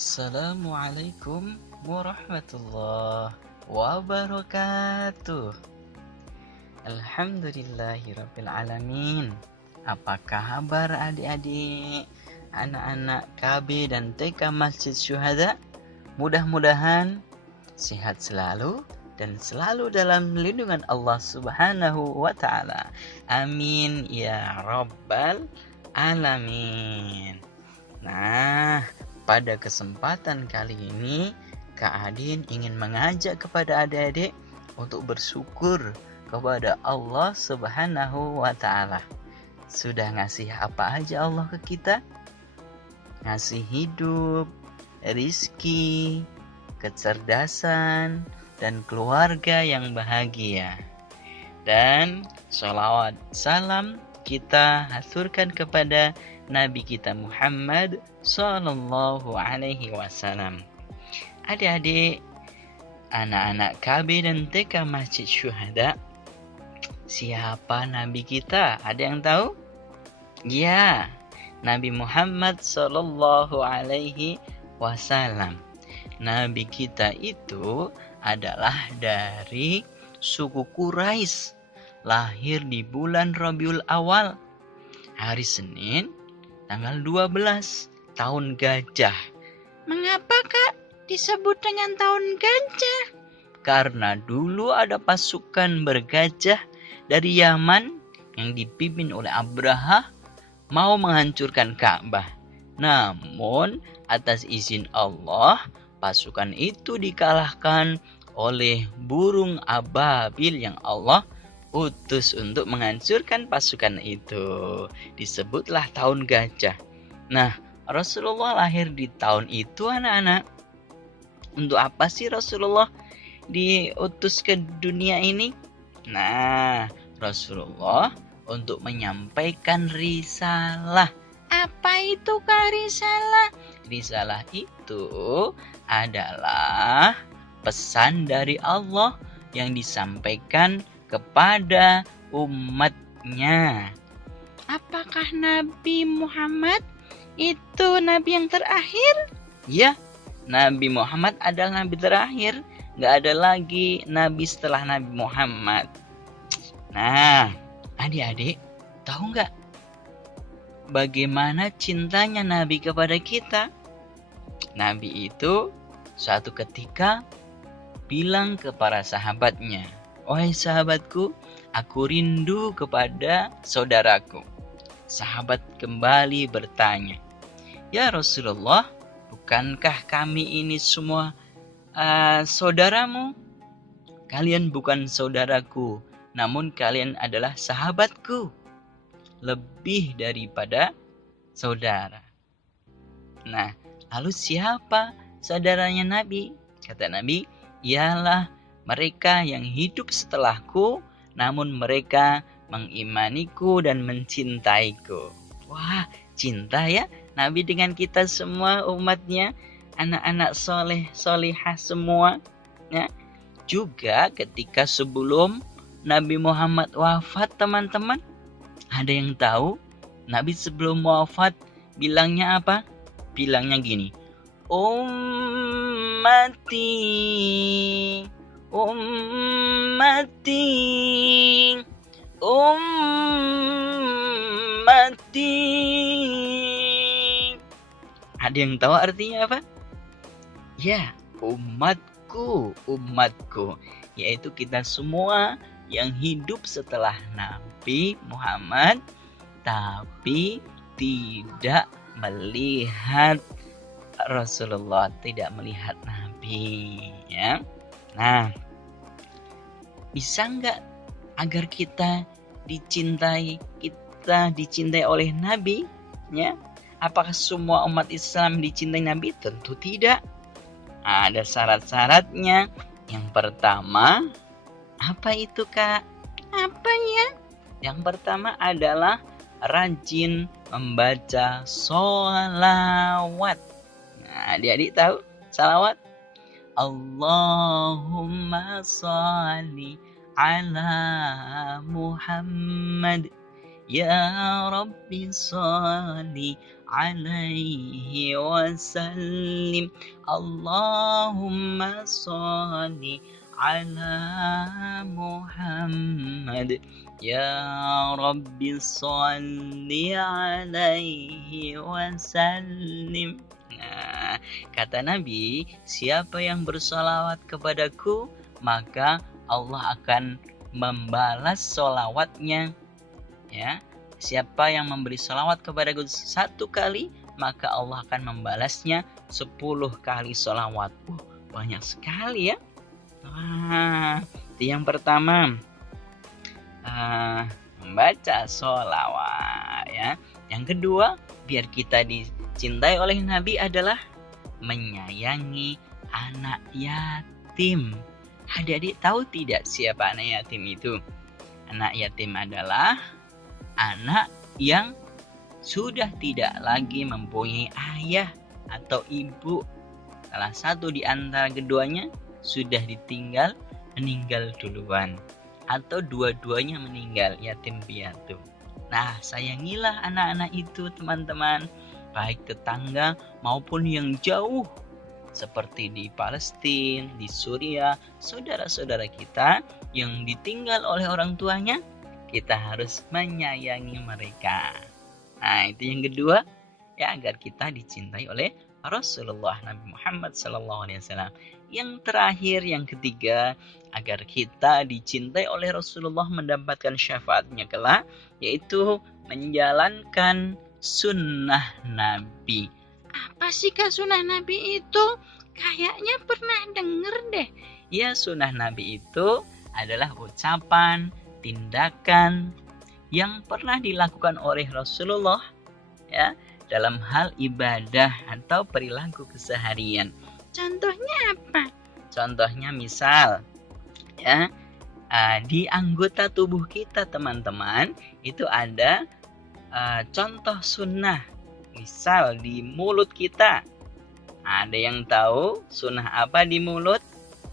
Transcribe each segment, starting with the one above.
Assalamualaikum warahmatullahi wabarakatuh. Alhamdulillahirrabbilalamin. Apa kabar adik-adik, anak-anak KB dan TK Masjid Syuhada? Mudah-mudahan sehat selalu dan selalu dalam lindungan Allah Subhanahu wa Ta'ala. Amin ya Rabbal Alamin. Nah, pada kesempatan kali ini Kak Adin ingin mengajak kepada adik-adik untuk bersyukur kepada Allah Subhanahu wa Ta'ala. Sudah ngasih apa aja Allah ke kita? Ngasih hidup, rizki, kecerdasan, dan keluarga yang bahagia. Dan sholawat salam kita haturkan kepada Nabi kita Muhammad Sallallahu Alaihi Wasallam. Adik-adik, anak-anak KB dan TK Masjid Syuhada, siapa Nabi kita? Ada yang tahu? Ya, Nabi Muhammad Sallallahu Alaihi Wasallam. Nabi kita itu adalah dari suku Quraisy, lahir di bulan Rabiul Awal, hari Senin, tanggal 12, tahun gajah. Mengapa Kak disebut dengan tahun gajah? Karena dulu ada pasukan bergajah dari Yaman yang dipimpin oleh Abraha mau menghancurkan Ka'bah. Namun atas izin Allah, pasukan itu dikalahkan oleh burung ababil yang Allah utus untuk menghancurkan pasukan itu. Disebutlah tahun gajah. Nah, Rasulullah lahir di tahun itu anak-anak. Untuk apa sih Rasulullah diutus ke dunia ini? Nah, Rasulullah untuk menyampaikan risalah. Apa itu Kak risalah? Risalah itu adalah pesan dari Allah yang disampaikan kepada umatnya. Apakah Nabi Muhammad itu Nabi yang terakhir? Ya, Nabi Muhammad adalah Nabi terakhir. Gak ada lagi Nabi setelah Nabi Muhammad. Nah, adik-adik, tahu gak bagaimana cintanya Nabi kepada kita? Nabi itu suatu ketika bilang ke para sahabatnya, "Wahai sahabatku, aku rindu kepada saudaraku." Sahabat kembali bertanya, "Ya Rasulullah, bukankah kami ini semua saudaramu? Kalian bukan saudaraku, namun kalian adalah sahabatku, lebih daripada saudara." Nah, lalu siapa saudaranya Nabi? Kata Nabi, ialah mereka yang hidup setelahku, namun mereka mengimaniku dan mencintaiku. Wah, cinta ya Nabi dengan kita semua umatnya, anak-anak soleh, solihah semua. Ya. Juga ketika sebelum Nabi Muhammad wafat, teman-teman, ada yang tahu Nabi sebelum wafat bilangnya apa? Bilangnya gini, ummati, ummati, ummati. Ada yang tahu artinya apa? Ya, umatku, umatku, yaitu kita semua yang hidup setelah Nabi Muhammad tapi tidak melihat Rasulullah, tidak melihat Nabi, ya. Nah, bisa nggak agar kita dicintai oleh Nabi, ya? Apakah semua umat Islam dicintai Nabi? Tentu tidak. Ada syarat-syaratnya. Yang pertama, apa itu Kak? Apa ya? Yang pertama adalah rajin membaca sholawat. Nah, adik-adik tahu salawat? Allahumma sholli ala Muhammad Ya Rabbi salli alaihi wasallim. Allahumma salli ala Muhammad. Ya Rabbi salli alaihi wasallim. Nah, kata Nabi, siapa yang bersolawat kepadaku, maka Allah akan membalas solawatnya. Ya, siapa yang memberi solawat kepadaku 1 kali, maka Allah akan membalasnya 10 kali solawat. Banyak sekali ya. Wah, itu yang pertama, membaca solawat ya. Yang kedua, biar kita dicintai oleh Nabi adalah menyayangi anak yatim. Adik-adik tahu tidak siapa anak yatim itu? Anak yatim adalah anak yang sudah tidak lagi mempunyai ayah atau ibu. Salah satu di antara keduanya sudah meninggal duluan, atau dua-duanya meninggal, yatim piatu. Nah, sayangilah anak-anak itu teman-teman, baik tetangga maupun yang jauh, seperti di Palestina, di Suriah, saudara-saudara kita yang ditinggal oleh orang tuanya, kita harus menyayangi mereka. Nah, itu yang kedua, ya, agar kita dicintai oleh Rasulullah Nabi Muhammad SAW. Yang terakhir, yang ketiga, agar kita dicintai oleh Rasulullah, mendapatkan syafaatnya kelak, yaitu menjalankan sunnah Nabi. Apa sih Kak sunnah Nabi itu? Kayaknya pernah denger deh. Ya, sunnah Nabi itu adalah ucapan, tindakan yang pernah dilakukan oleh Rasulullah ya, dalam hal ibadah atau perilaku keseharian. Contohnya apa? Contohnya misal ya, di anggota tubuh kita teman-teman itu ada contoh sunnah. Misal di mulut kita, ada yang tahu sunnah apa di mulut?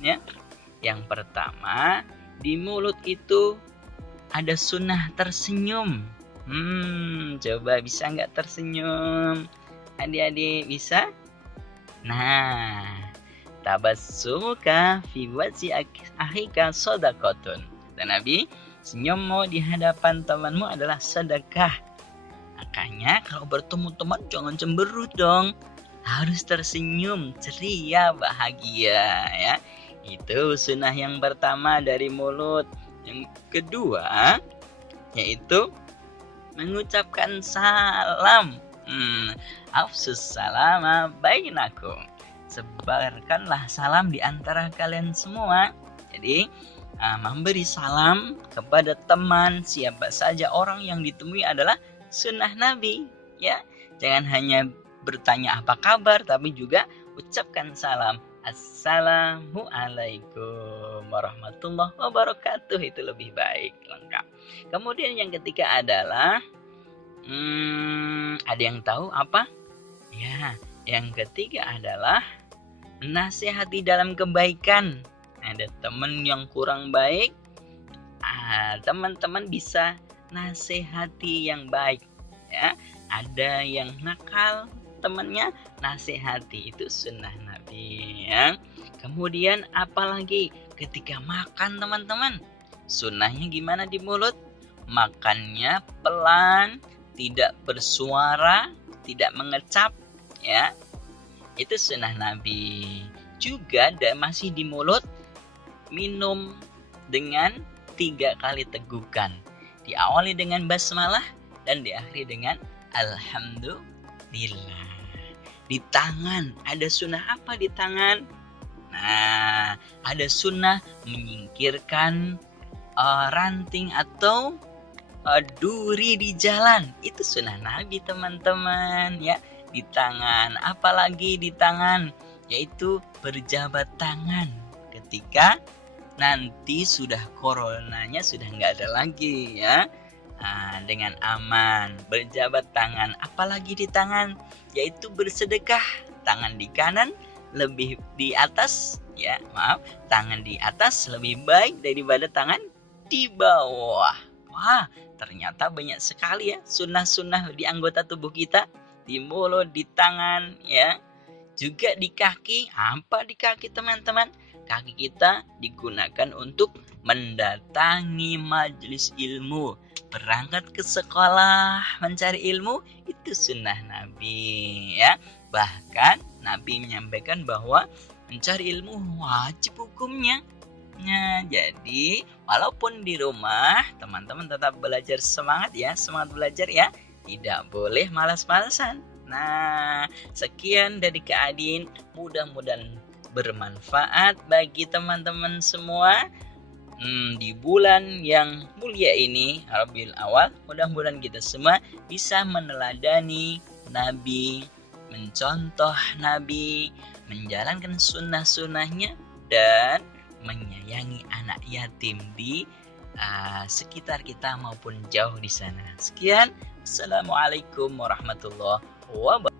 Ya, yang pertama, di mulut itu ada sunnah tersenyum. Coba bisa nggak tersenyum? Adik-adik bisa? Nah, tabassumuka fi wajhi akhika shadaqatun. Dan Nabi, senyummu di hadapan temanmu adalah sedekah. Makanya kalau bertemu teman jangan cemberut dong. Harus tersenyum, ceria, bahagia ya. Itu sunnah yang pertama dari mulut. Yang kedua yaitu mengucapkan salam. Afsus salama bainakum. Sebarkanlah salam di antara kalian semua. Jadi memberi salam kepada teman siapa saja orang yang ditemui adalah sunnah Nabi ya. Jangan hanya bertanya apa kabar, tapi juga ucapkan salam. Assalamualaikum warahmatullahi wabarakatuh. Itu lebih baik, lengkap. Kemudian yang ketiga adalah ada yang tahu apa? Ya, yang ketiga adalah nasihati dalam kebaikan. Ada teman yang kurang baik, teman-teman bisa nasihati yang baik ya. Ada yang nakal, temannya nasihati, itu sunnah Nabi ya. Kemudian apalagi ketika makan teman-teman, sunnahnya gimana di mulut? Makannya pelan, tidak bersuara, tidak mengecap ya. Itu sunnah Nabi. Juga masih di mulut, minum dengan 3 kali tegukan. Diawali dengan basmalah dan diakhiri dengan alhamdulillah. Di tangan, ada sunnah apa di tangan? Nah, ada sunnah menyingkirkan ranting atau duri di jalan. Itu sunnah Nabi teman-teman ya. Di tangan, apalagi di tangan, yaitu berjabat tangan ketika nanti sudah coronanya sudah nggak ada lagi ya. Dengan aman, berjabat tangan, apalagi di tangan, yaitu bersedekah. Tangan di kanan lebih di atas ya, tangan di atas lebih baik daripada tangan di bawah. Wah, ternyata banyak sekali ya sunnah-sunnah di anggota tubuh kita, di mulut, di tangan, ya, juga di kaki. Apa di kaki, teman-teman? Kaki kita digunakan untuk mendatangi majelis ilmu, berangkat ke sekolah mencari ilmu, itu sunnah Nabi, ya. Bahkan Nabi menyampaikan bahwa mencari ilmu wajib hukumnya. Nah, jadi walaupun di rumah teman-teman tetap belajar semangat ya, semangat belajar ya. Tidak boleh malas-malasan. Nah, sekian dari Kak Adin. Mudah-mudahan bermanfaat bagi teman-teman semua. Di bulan yang mulia ini, Rabiul Awal, mudah-mudahan kita semua bisa meneladani Nabi, mencontoh Nabi, menjalankan sunnah-sunnahnya, dan menyayangi anak yatim di sekitar kita maupun jauh di sana. Sekian, Assalamualaikum warahmatullahi wabarakatuh.